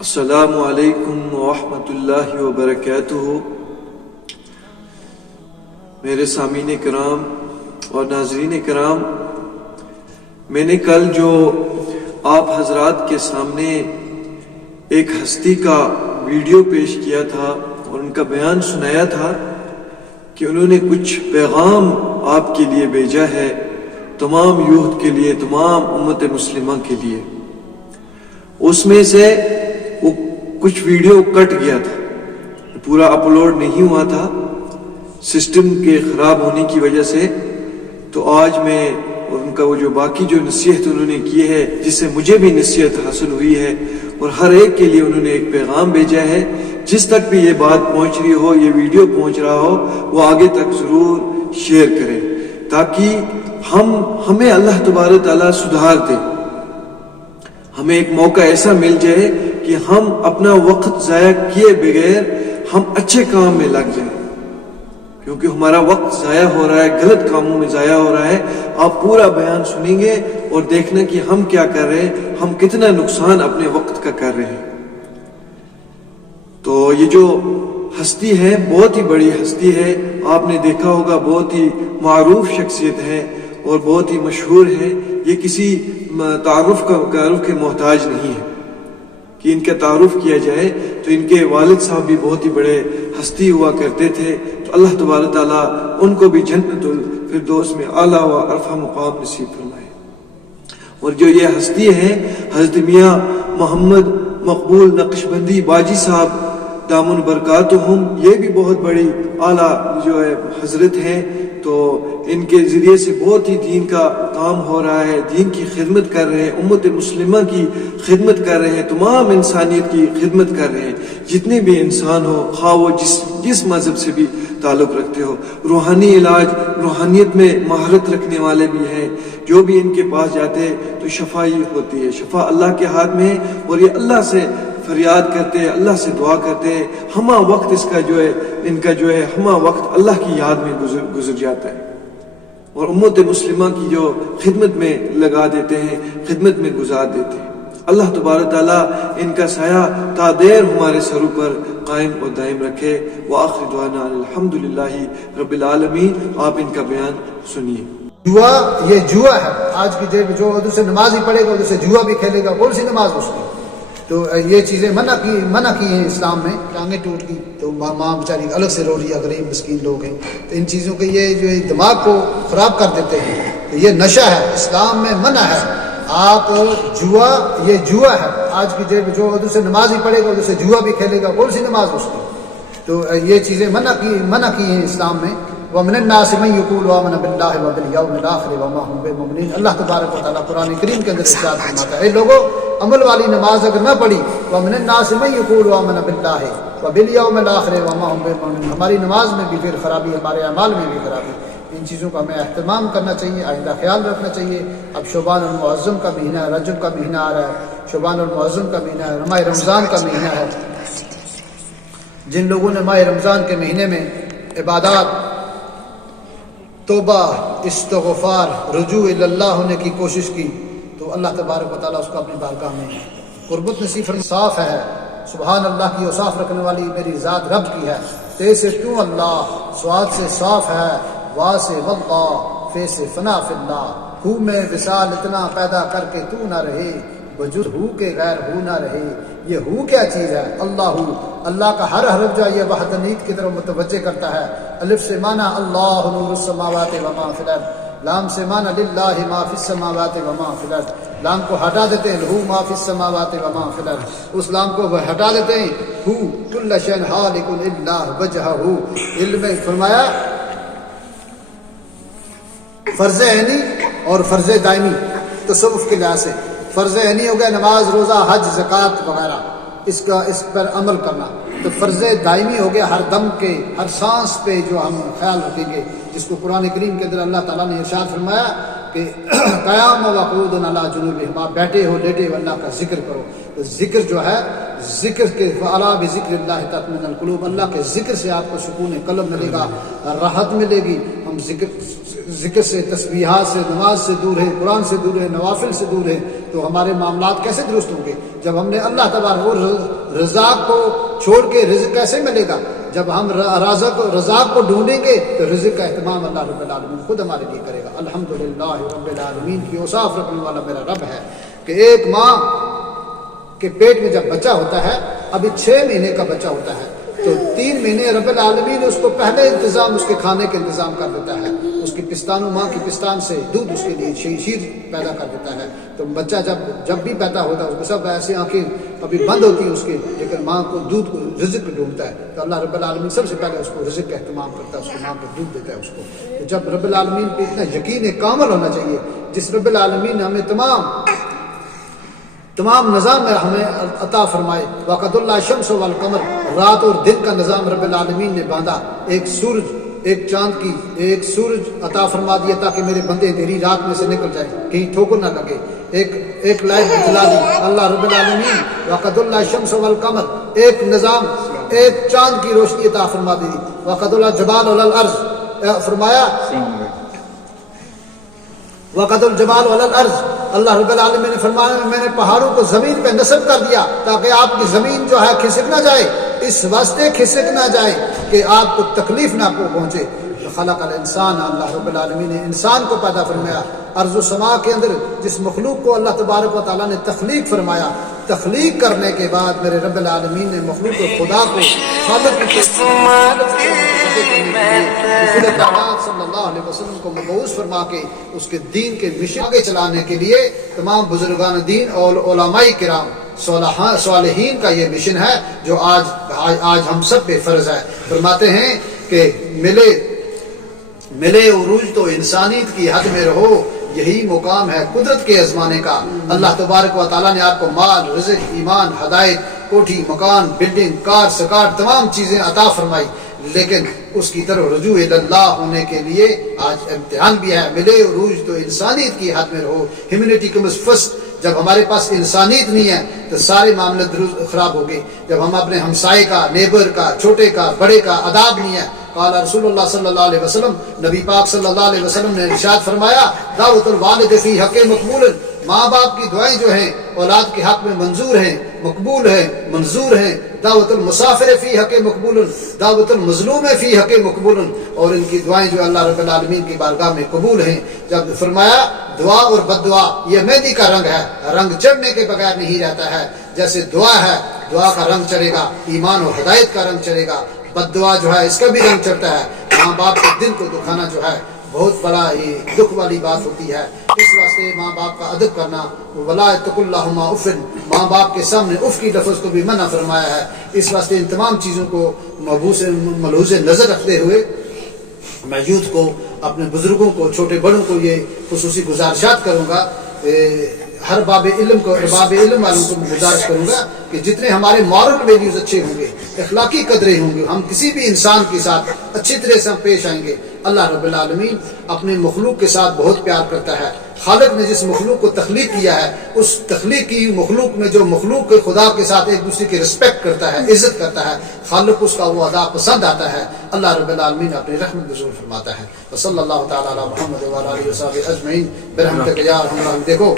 السلام علیکم ورحمۃ اللہ وبرکاتہ۔ میرے سامعین کرام اور ناظرین کرام، میں نے کل جو آپ حضرات کے سامنے ایک ہستی کا ویڈیو پیش کیا تھا اور ان کا بیان سنایا تھا کہ انہوں نے کچھ پیغام آپ کے لیے بھیجا ہے، تمام یوتھ کے لیے، تمام امت مسلمہ کے لیے۔ اس میں سے وہ کچھ ویڈیو کٹ گیا تھا، پورا اپلوڈ نہیں ہوا تھا سسٹم کے خراب ہونے کی وجہ سے۔ تو آج میں اور ان کا وہ جو باقی جو نصیحت انہوں نے کی ہے، جس سے مجھے بھی نصیحت حاصل ہوئی ہے، اور ہر ایک کے لیے انہوں نے ایک پیغام بھیجا ہے، جس تک بھی یہ بات پہنچ رہی ہو، یہ ویڈیو پہنچ رہا ہو، وہ آگے تک ضرور شیئر کریں تاکہ ہمیں اللہ تبارک تعالیٰ سدھار دے، ہمیں ایک موقع ایسا مل جائے کہ ہم اپنا وقت ضائع کیے بغیر ہم اچھے کام میں لگ جائیں، کیونکہ ہمارا وقت ضائع ہو رہا ہے، غلط کاموں میں ضائع ہو رہا ہے۔ آپ پورا بیان سنیں گے اور دیکھنا کہ ہم کیا کر رہے ہیں، ہم کتنا نقصان اپنے وقت کا کر رہے ہیں۔ تو یہ جو ہستی ہے بہت ہی بڑی ہستی ہے، آپ نے دیکھا ہوگا، بہت ہی معروف شخصیت ہے اور بہت ہی مشہور ہے۔ یہ کسی تعارف کے محتاج نہیں ہے کہ ان کا تعارف کیا جائے۔ تو ان کے والد صاحب بھی بہت ہی بڑے ہستی ہوا کرتے تھے، تو اللہ تبارک تعالیٰ ان کو بھی جنت الفردوس میں اعلیٰ و عرفہ مقام نصیب فرمائے۔ اور جو یہ ہستی ہے حضرت میاں محمد مقبول نقشبندی باجی صاحب دامن برکاتہم، یہ بھی بہت بڑی اعلیٰ جو ہے حضرت ہیں۔ تو ان کے ذریعے سے بہت ہی دین کا کام ہو رہا ہے، دین کی خدمت کر رہے ہیں، امت مسلمہ کی خدمت کر رہے ہیں، تمام انسانیت کی خدمت کر رہے ہیں، جتنے بھی انسان ہو، خواہ وہ جس مذہب سے بھی تعلق رکھتے ہو۔ روحانی علاج، روحانیت میں مہارت رکھنے والے بھی ہیں، جو بھی ان کے پاس جاتے ہیں تو شفا ہی ہوتی ہے، شفا اللہ کے ہاتھ میں ہے، اور یہ اللہ سے فریاد کرتے ہیں، اللہ سے دعا کرتے ہیں، ہمہ وقت ان کا جو ہے ہمہ وقت اللہ کی یاد میں گزر جاتا ہے، اور امت مسلمہ کی جو خدمت میں لگا دیتے ہیں، خدمت میں گزار دیتے ہیں۔ اللہ تبارک تعالیٰ ان کا سایہ تا دیر ہمارے سروں پر قائم و دائم رکھے۔ وآخر دعوانا الحمدللہ رب العالمین۔ آپ ان کا بیان سنیے۔ یہ جوا ہے آج کی ڈیٹ میں، جو ادھر سے نماز ہی پڑھے گا ادھر سے جوا بھی کھیلے گا، کون سی نماز اس کی؟ تو یہ چیزیں منع کی ہیں اسلام میں۔ ٹانگیں ٹوٹ گئی تو ماں بیچاری الگ سے رو رہی ہے، غریب مسکین لوگ ہیں، تو ان چیزوں کے یہ جو دماغ کو خراب کر دیتے ہیں، تو یہ نشہ ہے، اسلام میں منع ہے۔ آپ یہ جوا ہے آج کی ڈیٹ میں، جو ادھر سے نماز ہی پڑھے گا ادھر سے جوا بھی کھیلے گا، کون سی نماز اس کی؟ تو یہ چیزیں منع کی ہیں اسلام میں۔ وَمِنَ النَّاسِ مَن يَقُولُ آمَنَ بِاللَّهِ وَبِالْيَوْمِ الْآخِرِ وَمَا هُم بِمُؤْمِنِينَ۔ اللہ تبارک و تعالیٰ قرآن کریم کے اندر ارشاد فرماتا ہے، اے لوگوں، عمل والی نماز اگر نہ پڑھی، وَمِنَ النَّاسِ مَن يَقُولُ آمَنَ بِاللَّهِ وَبِالْيَوْمِ الْآخِرِ وَمَا هُم بِمُؤْمِنِينَ، ہماری نماز میں بھی پھر خرابی، ہمارے اعمال میں بھی خرابی۔ ان چیزوں کا ہمیں اہتمام کرنا چاہیے، آئندہ خیال رکھنا چاہیے۔ اب شعبان المعظم کا مہینہ ہے، رجب کا مہینہ آ رہا ہے، شعبان المعظم کا مہینہ ہے، ماہ رمضان کا مہینہ ہے۔ جن لوگوں نے ماہ رمضان کے مہینے میں عبادات، توبہ، استغفار، رجوع اللہ ہونے کی کوشش کی، تو اللہ تبارک و تعالیٰ اس کو اپنی بارگاہ میں قربت نصیب فرمائے۔ صاف ہے، سبحان اللہ کی اوصاف رکھنے والی میری ذات رب کی ہے۔ تے سے تو اللہ، سواد سے صاف ہے، وا سے واللہ، فے سے فنا فی اللہ۔ ہو میں وصال اتنا پیدا کر کے تو نہ رہے، وجود ہو کے غیر ہو نہ رہے۔ یہ ہو کیا چیز ہے؟ اللہ ہو، اللہ کا ہر حرف جو ہے یہ وحدانیت کی طرف متوجہ کرتا ہے۔ الف سے معنی اللہ نور السماوات وما فی الارض، لام سے معنی للہ ما فی السماوات وما فی الارض۔ لام کو ہٹا دیتے ہیں، لہو ما فی السماوات وما فی الارض، اس لام کو ہٹا دیتے ہیں، ہو کل شیء خالق الا وجہہ۔ علم میں فرمایا فرض عینی اور فرض دائمی تصوف کے لحاظ سے۔ فرض عینی ہو گیا نماز، روزہ، حج، زکوٰۃ وغیرہ، اس پر عمل کرنا۔ تو فرض دائمی ہو گیا ہر دم کے، ہر سانس پہ جو ہم خیال رکھیں گے، جس کو قرآن کریم کے اندر اللہ تعالیٰ نے ارشاد فرمایا کہ قیام وقعود علی جنوبہم، آپ بیٹھے ہو لیٹے ہو اللہ کا ذکر کرو۔ تو ذکر جو ہے، ذکر کے اعلیٰ بذکر اللہ تطمئن القلوب، اللہ کے ذکر سے آپ کو سکون قلب ملے گا، راحت ملے گی۔ ہم ذکر سے، تسبیحات سے، نماز سے دور ہیں، قرآن سے دور ہیں، نوافل سے دور ہیں، تو ہمارے معاملات کیسے درست ہوں گے؟ جب ہم نے اللہ تبارک و رزاق کو چھوڑ کے رزق کیسے ملے گا؟ جب ہم رزاق کو ڈھونڈیں گے تو رزق کا اہتمام اللہ رب العالمین خود ہمارے لیے کرے گا۔ الحمدللہ رب العالمین کی اوصاف رکھنے والا میرا رب ہے کہ ایک ماں کے پیٹ میں جب بچہ ہوتا ہے، ابھی 6 مہینے کا بچہ ہوتا ہے، تو 3 مہینے رب العالمین اس کو پہلے انتظام اس کے کھانے کے انتظام کر دیتا ہے، اس کی پستانوں، ماں کی پستان سے دودھ اس کے لیے شیر پیدا کر دیتا ہے۔ تو بچہ جب بھی پیدا ہوتا ہے اس کو سب ایسی آنکھیں ابھی بند ہوتی ہیں اس کی، لیکن ماں کو دودھ کو رزق ڈھونڈتا ہے، تو اللہ رب العالمین سب سے پہلے اس کو رزق کا اہتمام کرتا ہے، اس کو ماں کو دودھ دیتا ہے اس کو۔ تو جب رب العالمین پہ اتنا یقین کامل ہونا چاہیے، جس رب العالمین نے ہمیں تمام نظام ہمیں عطا فرمائے۔ وقت اللہ شمس والقمر، رات اور دن کا نظام رب العالمین نے باندھا، ایک سورج، ایک چاند کی ایک سورج عطا فرما دیا تاکہ میرے بندے تیری رات میں سے نکل جائے، کہیں ٹھوکر نہ لگے، ایک لائٹ دکھلا دی اللہ رب العالمین۔ وقت اللہ شمس والقمر، ایک نظام، ایک چاند کی روشنی عطا فرما دی۔ وقت اللہ جبال والارض، فرمایا وقت الجبال والارض، اللہ رب العالمین نے فرمایا میں نے پہاڑوں کو زمین پہ نصب کر دیا تاکہ آپ کی زمین جو ہے کھسک نہ جائے، اس واسطے کھسک نہ جائے کہ آپ کو تکلیف نہ پہنچے۔ خلق الانسان، اللہ رب العالمین نے انسان کو پیدا فرمایا۔ ارض و سما کے اندر جس مخلوق کو اللہ تبارک و تعالیٰ نے تخلیق فرمایا، تخلیق کرنے کے بعد میرے رب العالمین نے مخلوق خدا کو خالق صلی اللہ علیہ وسلم کو مبعوث فرما کے اس کے دین کے مشن آگے چلانے کے لیے تمام بزرگان دین اور علماء کرام صالحین کا یہ مشن ہے جو آج ہم سب پہ فرض ہے۔ فرماتے ہیں کہ ملے عروج تو انسانیت کی حد میں رہو، یہی مقام ہے قدرت کے آزمانے کا۔ اللہ تبارک و تعالیٰ نے آپ کو مال، رزق، ایمان، ہدایت، کوٹھی، مکان، بلڈنگ، کار، سکار، تمام چیزیں عطا فرمائی، لیکن اس کی طرف رجوع اللہ ہونے کے لیے آج امتحان بھی ہے۔ ملے عروج تو انسانیت کی حد میں رہو، ہیومینٹی کمز فرسٹ۔ جب ہمارے پاس انسانیت نہیں ہے تو سارے معاملے خراب ہو گئے۔ جب ہم اپنے ہمسائے کا، نیبر کا، چھوٹے کا، بڑے کا اداب نہیں ہے۔ قال رسول اللہ صلی اللہ علیہ وسلم، نبی پاک صلی اللہ علیہ وسلم نے ارشاد فرمایا دعوت الوالد فی حق مقبول، ماں باپ کی دعائیں جو ہیں اولاد کے حق میں منظور ہیں، مقبول ہیں، منظور ہیں۔ دعوت المسافر فی حق مقبول، دعوت المظلوم فی حق مقبول، اور ان کی دعائیں جو اللہ رب العالمین کی بارگاہ میں قبول ہیں۔ جب فرمایا دعا اور بد دعا یہ مہندی کا رنگ ہے، رنگ چڑھنے کے بغیر نہیں رہتا ہے۔ جیسے دعا ہے، دعا کا رنگ چڑھے گا، ایمان اور ہدایت کا رنگ چڑھے گا۔ بد دعا جو ہے اس کا بھی رنگ چڑھتا ہے۔ ماں باپ کے دل کو دکھانا جو ہے بہت بڑا ہی دکھ والی بات ہوتی ہے۔ اس واسطے ماں باپ کا ادب کرنا، ولا تقل لہما اف، ماں باپ کے سامنے اف کی لفظ کو بھی منع فرمایا ہے۔ اس واسطے ان تمام چیزوں کو ملحوظ نظر رکھتے ہوئے میں یوتھ کو، اپنے بزرگوں کو، چھوٹے بڑوں کو یہ خصوصی گزارشات کروں گا، ہر باب علم والوں کو گزارش کروں گا کہ جتنے ہمارے مورل ویلیوز اچھے ہوں گے، اخلاقی قدریں ہوں گے، ہم کسی بھی انسان کے ساتھ اچھی طرح سے ہم پیش آئیں گے۔ اللہ رب العالمین اپنے مخلوق کے ساتھ بہت پیار کرتا ہے۔ خالق نے جس مخلوق کو تخلیق کیا ہے، اس تخلیق کی مخلوق میں جو مخلوق کے خدا کے ساتھ ایک دوسرے کی رسپیکٹ کرتا ہے، عزت کرتا ہے، خالق اس کا وہ ادا پسند آتا ہے۔ اللہ رب العالمین اپنی رحمت نزول فرماتا ہے۔ وصلی اللہ تعالی علی محمد وعلی آلہ وصحبہ اجمعین برحمتک یا ارحم الراحمین۔ دیکھو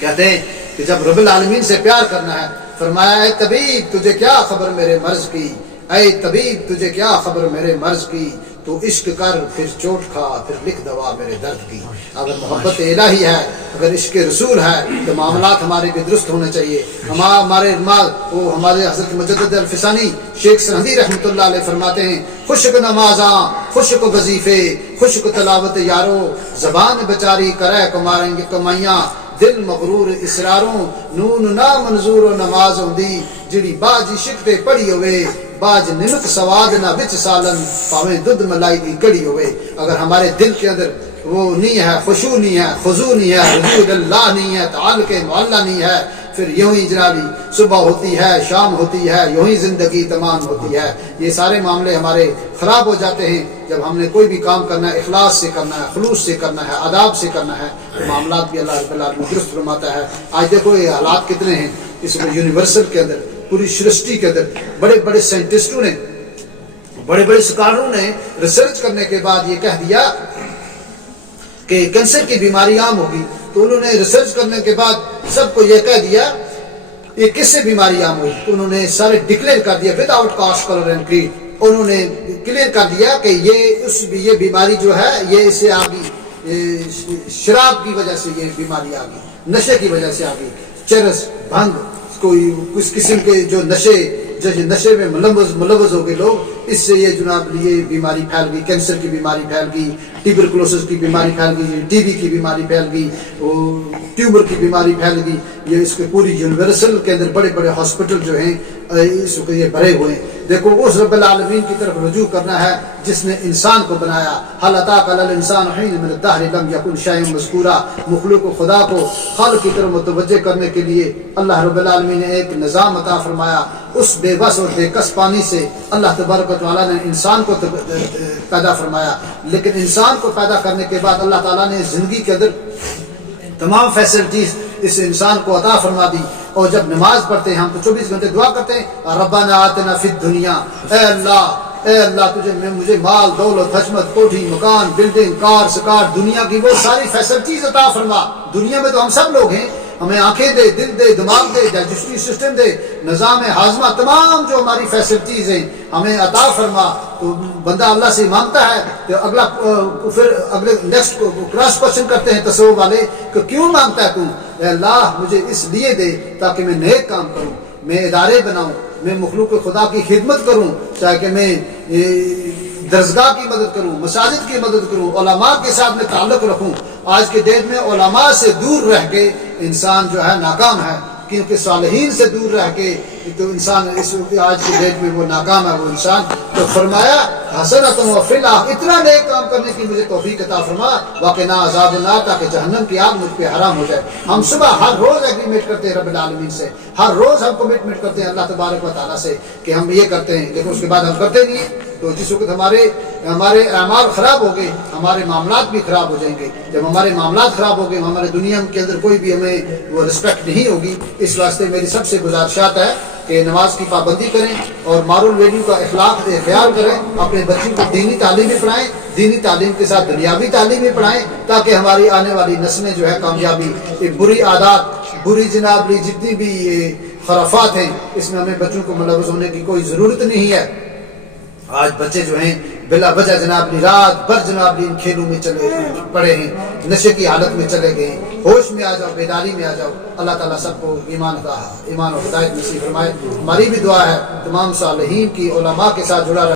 کہتے ہیں کہ جب رب العالمین سے پیار کرنا ہے، فرمایا اے طبیب تجھے کیا خبر میرے مرض کی، اے طبیب تجھے کیا خبر میرے مرض کی، تو عشق کر پھر چوٹ کھا پھر لکھ دوا میرے درد کی۔ اگر محبت الہی ہے، اگر عشق رسول ہے تو معاملات ہمارے بھی درست ہونے چاہیے۔ ہمارے حضرت مجدد الفسانی شیخ سرہندی رحمۃ اللہ علیہ فرماتے ہیں خشک نمازاں، خشک وظیفے، خشک تلاوت یارو، زبان بچاری کرے کماریں گے کمائیاں، دل مغرور اسراروں نون نا منظور و نماز ہوندی، جڑی باج عشق تے پڑھی ہوئے، باج نمک سواد نہ بچ سالن، پاویں دودھ ملائی دی کڑی ہوئے۔ اگر ہمارے دل کے اندر وہ نہیں ہے، خشوع نہیں ہے، خضوع نہیں ہے، رجوع اللہ نہیں ہے، تعلق معلّہ نہیں ہے، پھر یوں ہی جنابی صبح ہوتی ہے، شام ہوتی ہے، یوں ہی زندگی تمام ہوتی ہے۔ یہ سارے معاملے ہمارے خراب ہو جاتے ہیں جب ہم نے کوئی بھی کام کرنا ہے اخلاص سے کرنا ہے، خلوص سے کرنا ہے، آداب سے کرنا ہے، تو معاملات بھی اللہ رب العالمین درست فرماتا ہے۔ آج دیکھو یہ حالات کتنے ہیں اس میں یونیورسل کے اندر، پوری سرشٹی کے اندر بڑے بڑے سائنٹسٹوں نے، بڑے بڑے سکالروں نے ریسرچ کرنے کے بعد یہ کہہ دیا کہ کینسر کی بیماری عام ہوگی، تو انہوں نے ریسرچ کرنے کے بعد سب کو یہ کہہ دیا یہ کس سے بیماری عام ہوئی، تو انہوں نے سارے ڈکلیئر کر دیا without caste colour and creed, انہوں نے کلیئر کر دیا کہ یہ بیماری جو ہے یہ اس سے آ گئی، شراب کی وجہ سے یہ بیماری آ گئی، نشے کی وجہ سے آ گئی، چرس، بھنگ، کوئی کس قسم کے جو نشے میں ملوث ہو گئے لوگ، اس سے یہ جناب یہ بیماری پھیل گئی، کینسر کی بیماری پھیل گئی، ٹیوبرکلوسس کی بیماری پھیل گئی، ٹی بی کی بیماری پھیل گئی، ٹیومر کی بیماری پھیل گئی، یہ اس کے پوری یونیورسل کے اندر بڑے بڑے ہاسپٹل جو ہیں اس وقت یہ بھرے ہوئے ہیں۔ دیکھو اس رب العالمین کی طرف رجوع کرنا ہے جس نے انسان کو بنایا، هل اتاك على الانسان حين من الدهر لم يكن شيئا مذكورا، مخلوق و خدا کو خالق کی طرف متوجہ کرنے کے لیے اللہ رب العالمین نے ایک نظام عطا فرمایا، اس بے بس اور بے کس پانی سے اللہ تبارک و تعالیٰ نے انسان کو پیدا فرمایا، لیکن انسان کو پیدا کرنے کے بعد اللہ تعالیٰ نے زندگی کے اندر تمام فیسلٹیز اس انسان کو عطا فرما دی، اور جب نماز پڑھتے ہیں ہم تو 24 گھنٹے دعا کرتے ہیں ربنا آتنا فی الدنیا، اے اللہ مجھے مال دولت حشمت کوٹھی مکان بلڈنگ کار سکار دنیا کی وہ ساری فیسلٹیز عطا فرما، دنیا میں تو ہم سب لوگ ہیں، ہمیں آنکھیں دے، دل دے، دماغ دے، ڈائجسٹیو سسٹم دے، نظام ہاضمہ، تمام جو ہماری فیسلٹیز ہیں ہمیں عطا فرما۔ تو بندہ اللہ سے مانگتا ہے تو اگلے نیکسٹ کراس کوشچن کرتے ہیں تصوف والے کہ کیوں مانگتا ہے تو، اے اللہ مجھے اس لیے دے تاکہ میں نیک کام کروں، میں ادارے بناؤں، میں مخلوق خدا کی خدمت کروں، چاہے کہ میں درسگاہ کی مدد کروں، مساجد کی مدد کروں، علماء کے ساتھ میں تعلق رکھوں۔ آج کے ڈیٹ میں علماء سے دور رہ کے انسان جو ہے ناکام ہے، کیونکہ صالحین سے دور رہ کے تو انسان اس آج کے ڈیٹ میں وہ ناکام ہے وہ انسان۔ تو فرمایا حسنۃ وفی الآخرۃ، اتنا نیک کام کرنے کی مجھے توفیق عطا فرما، وقنا عذاب النار، تاکہ جہنم کی آگ مجھ پہ حرام ہو جائے۔ ہم صبح ہر روز ایگریمنٹ کرتے ہیں رب العالمین سے، ہر روز ہم کمٹمنٹ کرتے ہیں اللہ تبارک و تعالیٰ سے کہ ہم یہ کرتے ہیں، لیکن اس کے بعد ہم کرتے نہیں ہیں۔ تو جس وقت ہمارے اعمال خراب ہو گئے ہمارے معاملات بھی خراب ہو جائیں گے، جب ہمارے معاملات خراب ہو گئے ہمارے دنیا کے اندر کوئی بھی ہمیں وہ رسپیکٹ نہیں ہوگی۔ اس واسطے میری سب سے گزارشات ہے کہ نماز کی پابندی کریں اور مارل ویلیو کا اخلاق اختیار کریں، اپنے بچوں کو دینی تعلیم بھی پڑھائیں، دینی تعلیم کے ساتھ دنیاوی تعلیم بھی پڑھائیں، تاکہ ہماری آنے والی نسلیں جو ہے کامیابی، یہ بری عادات، بری جناب جتنی بھی خرافات ہیں اس میں ہمیں بچوں کو ملوث ہونے کی کوئی ضرورت نہیں ہے۔ آج بچے جو ہیں بلا وجہ جناب رات بھر جناب ان کھیلوں میں چلے پڑے ہیں، نشے کی حالت میں چلے گئے ہیں۔ ہوش میں آ جاؤ، بیداری میں آ جاؤ۔ اللہ تعالیٰ سب کو ایمان و ہدایت نصیب فرمائے۔ ہماری بھی دعا ہے تمام صالحین کی علماء کے ساتھ جڑا